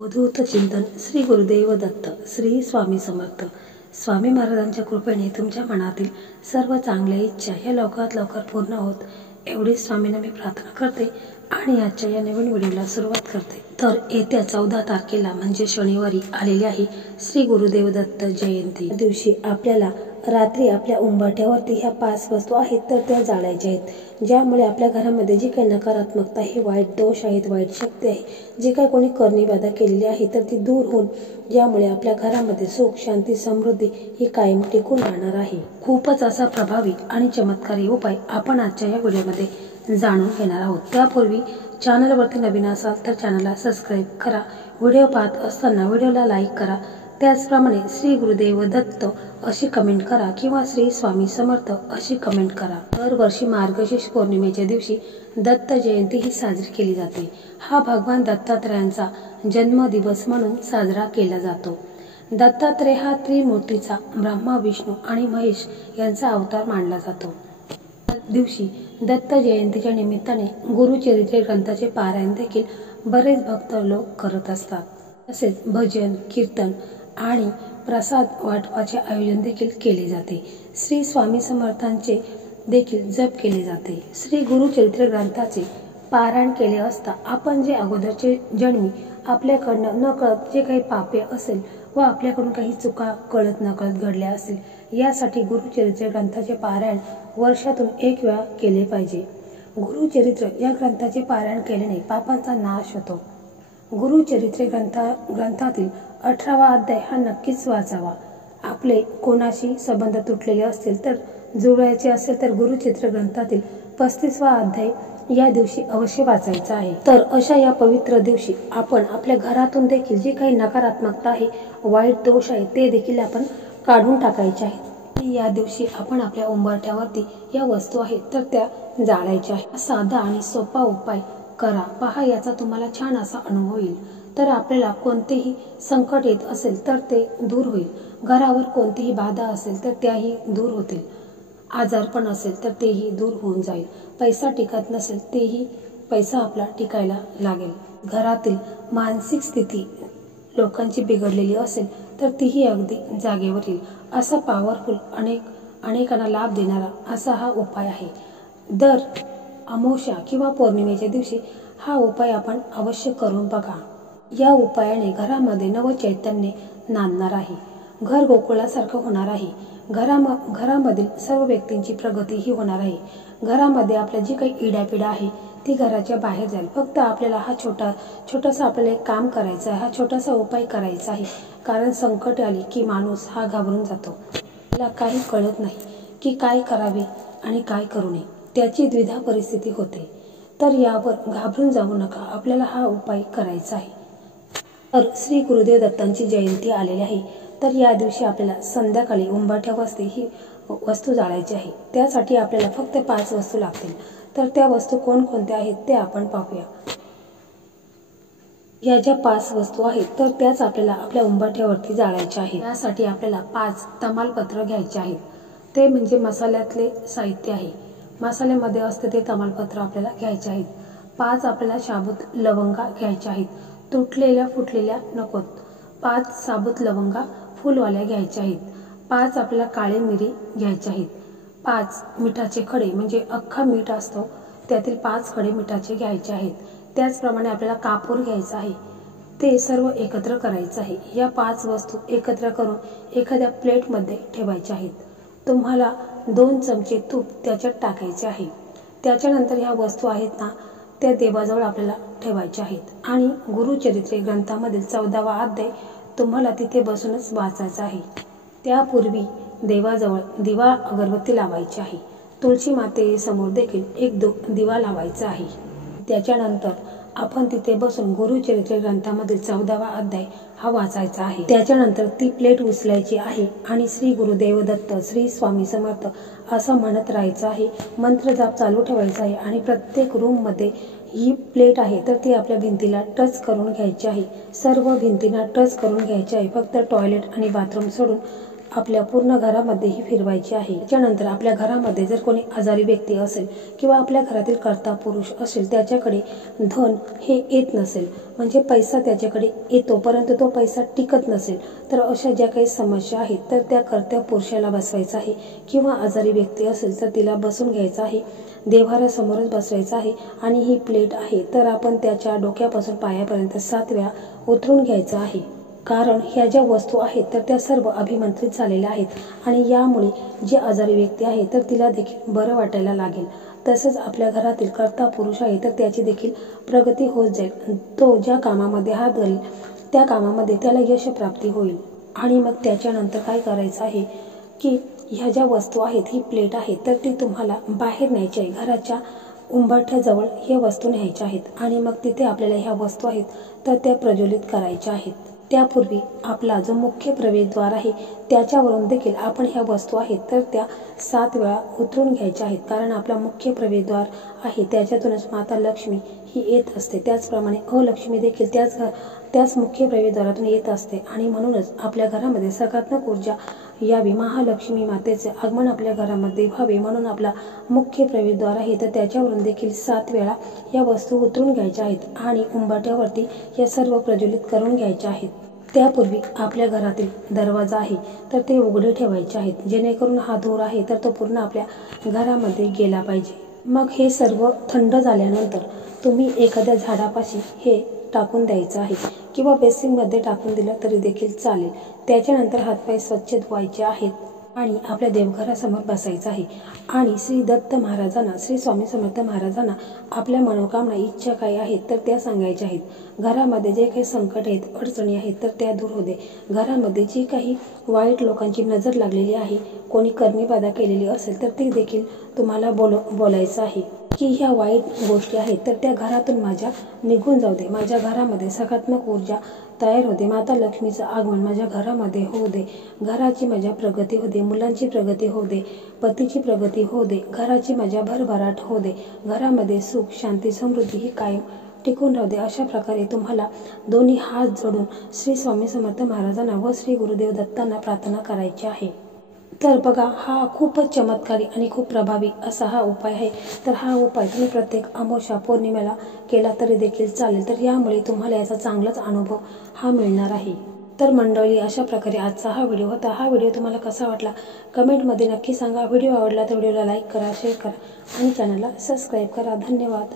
अवधूत चिंतन श्री गुरुदेव दत्त श्री स्वामी समर्थ। स्वामी महाराजांच्या कृपेने तुमच्या मनातील सर्व चांगल्या इच्छा या लवकरात लवकर पूर्ण होत एवढी स्वामींना मी प्रार्थना करते आणि आजच्या या नवीन व्हिडिओला सुरुवात करते। तर येत्या 14 तारखेला म्हणजे शनिवारी आलेली आहे श्री गुरुदेव दत्त जयंती। या दिवशी आपल्याला रात्री आपल्या उंबरठ्यावरती ह्या 5 वस्तू आहेत तर त्या जाळायच्या आहेत, ज्यामुळे आपल्या घरामध्ये जी काही नकारात्मकता आहे, वाईट दोष आहेत, वाईट शक्ती आहे, जे काही कोणी करणी-बाधा केलेली आहे तर ती दूर होऊन ज्यामुळे आपल्या घरामध्ये सुख शांती समृद्धी ही कायम टिकून राहणार आहे। खूपच असा प्रभावी आणि चमत्कारी उपाय आपण आजच्या या व्हिडिओमध्ये जाणून घेणार आहोत। त्यापूर्वी चॅनलवरती नवीन असाल तर चॅनलला सबस्क्राइब करा, व्हिडिओ पाहत असताना व्हिडिओला लाईक करा, त्याचप्रमाणे श्री गुरुदेव दत्त अशी कमेंट करा किंवा श्री स्वामी समर्थ अशी कमेंट करा। दरवर्षी मार्गशीर्ष पौर्णिमेच्या दिवशी दत्त जयंती ही साजरी केली जाते। हा भगवान दत्तात्रयांचा जन्मदिवस म्हणून साजरा केला जातो। दत्तात्रय हा त्रिमूर्तीचा ब्रह्मा विष्णू आणि महेश यांचा अवतार मानला जातो। दिवशी दत्त जयंतीच्या निमित्ताने गुरुचरित्र ग्रंथाचे पारायण देखील बरेच भक्त लोक करत असतात। तसेच भजन कीर्तन आणि प्रसाद वाटपाचे आयोजन देखील केले जाते। श्री स्वामी समर्थांचे देखील जप केले जाते। श्री गुरुचरित्र ग्रंथाचे पारायण केले असता आपण जे अगोदरचे जन्मी आपल्याकडनं नकळत जे काही पापे असेल व आपल्याकडून काही चुका कळत नकळत घडल्या असतील, यासाठी गुरुचरित्र ग्रंथाचे पारायण वर्षातून 1 वेळा केले पाहिजे। गुरुचरित्र या ग्रंथाचे पारायण केल्याने पापांचा नाश होतो। गुरुचरित्र ग्रंथातील 18वा अध्याय हा नक्कीच वाचावा। आपले कोणाशी संबंध तुटलेले असतील तर जुळवायचे असेल तर गुरुचरित्र ग्रंथातील 35वा अध्याय या दिवशी अवश्य वाचायचा आहे। तर अशा या पवित्र दिवशी आपण आपल्या घरातून देखील जे काही नकारात्मकता आहे, वाईट दोष आहे ते देखील आपण काढून टाकायचे आहेत। या दिवशी आपण आपल्या उंबरठ्यावरती या वस्तू आहेत तर त्या जाळायच्या आहेत। साधा आणि सोपा उपाय करा, पहा याचा तुम्हाला छान असा अनुभव येईल। तर आपल्याला कोणतेही संकट येत असेल तर ते दूर होईल, घरावर कोणतीही बाधा असेल तर त्याही दूर होतील, आजारपण असेल तर तेही दूर होऊन जाईल, पैसा टिकत नसेल तेही पैसा आपला टिकायला लागेल, घरातील मानसिक स्थिती लोकांची बिघडलेली असेल तर तीही अगदी जागेवर येईल। असा पॉवरफुल अनेकांना लाभ देणारा असा हा उपाय आहे। दर अमावस्या किंवा पौर्णिमेच्या दिवशी हा उपाय आपण अवश्य करून बघा। या उपायाने घरामध्ये नवचैतन्य नांदणार आहे, घर गोकुळासारखं होणार आहे, घरामधील सर्व व्यक्तींची प्रगती ही होणार आहे। घरामध्ये आपल्या जी काही इडापिडा आहे ती घराच्या बाहेर जाईल। फक्त आपल्याला हा छोटासा आपल्याला एक काम करायचं आहे, हा छोटासा उपाय करायचा आहे, कारण संकट आले की माणूस हा घाबरून जातो, त्याला काही कळत नाही की काय करावे आणि काय करू नये, त्याची द्विधा परिस्थिती होते। तर यावर घाबरून जाऊ नका, आपल्याला हा उपाय करायचा आहे। तर श्री गुरुदेव दत्तांची जयंती आलेली आहे, तर या दिवशी आपल्याला संध्याकाळी उंबरठ्यावरती ही वस्तू जाळायची आहे। त्यासाठी आपल्याला फक्त 5 वस्तू लागतील। तर त्या वस्तू कोणकोणत्या आहेत ते आपण पाहूया। या ज्या 5 वस्तू आहेत तर त्याच आपल्याला आपल्या उंबरठ्यावरती जाळायच्या आहेत। यासाठी आपल्याला 5 तमालपत्र घ्यायचे आहेत, ते म्हणजे मसाल्यातले साहित्य आहे, मसाल्यामध्ये असते ते तमालपत्र आपल्याला घ्यायचे आहेत। 5 आपल्याला साबूत लवंगा घ्यायच्या आहेत, तुटलेल्या फुटलेल्या नकोत। 5 साबूत लवंगा फुलवाल्या घ्यायच्या आहेत। 5 आपल्याला काळे मिरी घ्यायचे आहेत। 5 मिठाचे खडे म्हणजे अख्खा मीठ असतो त्यातील 5 खडे मिठाचे घ्यायचे आहेत। त्याचप्रमाणे आपल्याला कापूर घ्यायचा आहे, ते सर्व एकत्र करायचं आहे। या 5 वस्तू एकत्र करून एखाद्या प्लेटमध्ये ठेवायच्या आहेत। तुम्हाला 2 चमचे तूप त्याच्यात टाकायचे आहे। त्याच्यानंतर ह्या वस्तू आहेत ना त्या देवाजवळ आपल्याला ठेवायच्या आहेत आणि गुरुचरित्र ग्रंथामधील 14वा अध्याय तुम्हाला तिथे बसूनच वाचायचा आहे। त्यापूर्वी देवाजवळ दिवा अगरबत्ती लावायची आहे, तुळशी मातेसमोर देखील एक दिवा लावायचा आहे। त्याच्यानंतर आपण तिथे बसून गुरुचरित्र ग्रंथामधील 14वा अध्याय हा वाचायचा आहे। त्याच्यानंतर ती प्लेट उचलायची आहे आणि श्री गुरुदेव दत्त श्री स्वामी समर्थ असं म्हणत राहायचं आहे, मंत्र जाप चालू ठेवायचा आहे आणि प्रत्येक रूम मध्ये ही प्लेट आहे तर ती आपल्या भिंतीला टच करून घ्यायची आहे। सर्व भिंतींना टच करून घ्यायची आहे, फक्त टॉयलेट आणि बाथरूम सोडून आपल्या पूर्ण घरामध्येही फिरवायची आहे। त्याच्यानंतर आपल्या घरामध्ये जर कोणी आजारी व्यक्ती असेल किंवा आपल्या घरातील कर्ता पुरुष असेल, त्याच्याकडे धन हे येत नसेल, म्हणजे पैसा त्याच्याकडे येतो परंतु तो पैसा टिकत नसेल, तर अशा ज्या काही समस्या आहेत तर त्या कर्त्या पुरुषाला बसवायचं आहे किंवा आजारी व्यक्ती असेल तर तिला बसून घ्यायचं आहे, देव्हाऱ्यासमोरच बसवायचं आहे आणि ही प्लेट आहे तर आपण त्याच्या डोक्यापासून पायापर्यंत 7 वेळा उतरून घ्यायचं आहे। कारण ह्या ज्या वस्तू आहेत तर त्या सर्व अभिमंत्रित झालेल्या आहेत आणि यामुळे जी आजारी व्यक्ती आहे तर तिला देखील बरं वाटायला लागेल। तसंच आपल्या घरातील कर्ता पुरुष आहे तर त्याची देखील प्रगती होत जाईल। तो ज्या कामामध्ये हात घालेल त्या कामामध्ये त्याला यश प्राप्ती होईल। आणि मग त्याच्यानंतर काय करायचं आहे की ह्या ज्या वस्तू आहेत, ही प्लेट आहे तर ती तुम्हाला बाहेर न्यायची आहे, घराच्या उंबरठ्याजवळ ह्या वस्तू न्यायच्या आहेत आणि मग तिथे आपल्याला ह्या वस्तू आहेत तर त्या प्रज्वलित करायच्या आहेत। त्यापूर्वी आपला जो मुख्य प्रवेशद्वार आहे त्याच्यावरून देखील आपण ह्या वस्तू आहेत तर त्या 7 वेळा उतरून घ्यायच्या आहेत। कारण आपला मुख्य प्रवेशद्वार आहे त्याच्यातूनच माता लक्ष्मी ही येत असते, त्याचप्रमाणे अलक्ष्मी देखील त्याच मुख्य प्रवेशद्वारातून येत असते आणि म्हणूनच आपल्या घरामध्ये सकारात्मक ऊर्जा यावी, महालक्ष्मी मातेचे आगमन आपल्या घरामध्ये व्हावे म्हणून आपला मुख्य प्रवेशद्वार आहे तर त्याच्यावरून देखील 7 वेळा या वस्तू उतरून घ्यायच्या आहेत आणि उंबरठ्यावरती या सर्व प्रज्वलित करून घ्यायच्या आहेत। त्यापूर्वी आपल्या घरातील दरवाजा आहे तर ते उघडे ठेवायचे आहेत, जेणेकरून हा धूर आहे तर तो पूर्ण आपल्या घरामध्ये गेला पाहिजे। मग हे सर्व थंड झाल्यानंतर तुम्ही एखाद्या झाडापाशी हे टाकून द्यायचं आहे किंवा बेसिनमध्ये टाकून दिलं तरी देखील चालेल। त्याच्यानंतर हातपाय स्वच्छ धुवायचे आहेत आणि आपल्या देवघरासमोर बसायचं आहे आणि श्री दत्त महाराजांना, श्री स्वामी समर्थ महाराजांना आपल्या मनोकामना, इच्छा काय आहेत तर त्या सांगायच्या आहेत। घरामध्ये जे काही संकट आहेत, अडचणी आहेत तर त्या दूर होऊ दे। घरामध्ये जी काही वाईट लोकांची नजर लागलेली आहे, कोणी करणी-बाधा केलेली असेल तर ते देखील तुम्हाला बोलायचं आहे की ह्या वाईट गोष्टी आहेत तर त्या घरातून माझ्या निघून जाऊ दे, माझ्या घरामध्ये सकारात्मक ऊर्जा तयार होते, माता लक्ष्मीचं आगमन माझ्या घरामध्ये होऊ दे, घराची माझ्या प्रगती होऊ दे, मुलांची प्रगती होऊ दे, पतीची प्रगती होऊ दे, घराची माझ्या भरभराट होऊ दे, घरामध्ये सुख शांती समृद्धी ही कायम टिकून राहू दे। अशा प्रकारे तुम्हाला दोन्ही हात जोडून श्री स्वामी समर्थ महाराजांना व श्री गुरुदेव दत्तांना प्रार्थना करायची आहे। तर बघा, हा खूपच चमत्कारी आणि खूप प्रभावी असा हा उपाय आहे। तर हा उपाय तुम्ही प्रत्येक अमावस्या पौर्णिमेला केला तरी देखील चालेल, तर यामुळे तुम्हाला याचा चांगलाच अनुभव हा मिळणार आहे। तर मंडळी, अशा प्रकारे आजचा हा व्हिडिओ होता। हा व्हिडिओ तुम्हाला कसा वाटला कमेंटमध्ये नक्की सांगा। व्हिडिओ आवडला तर व्हिडिओला लाईक करा, शेअर करा आणि चॅनलला सबस्क्राईब करा। धन्यवाद।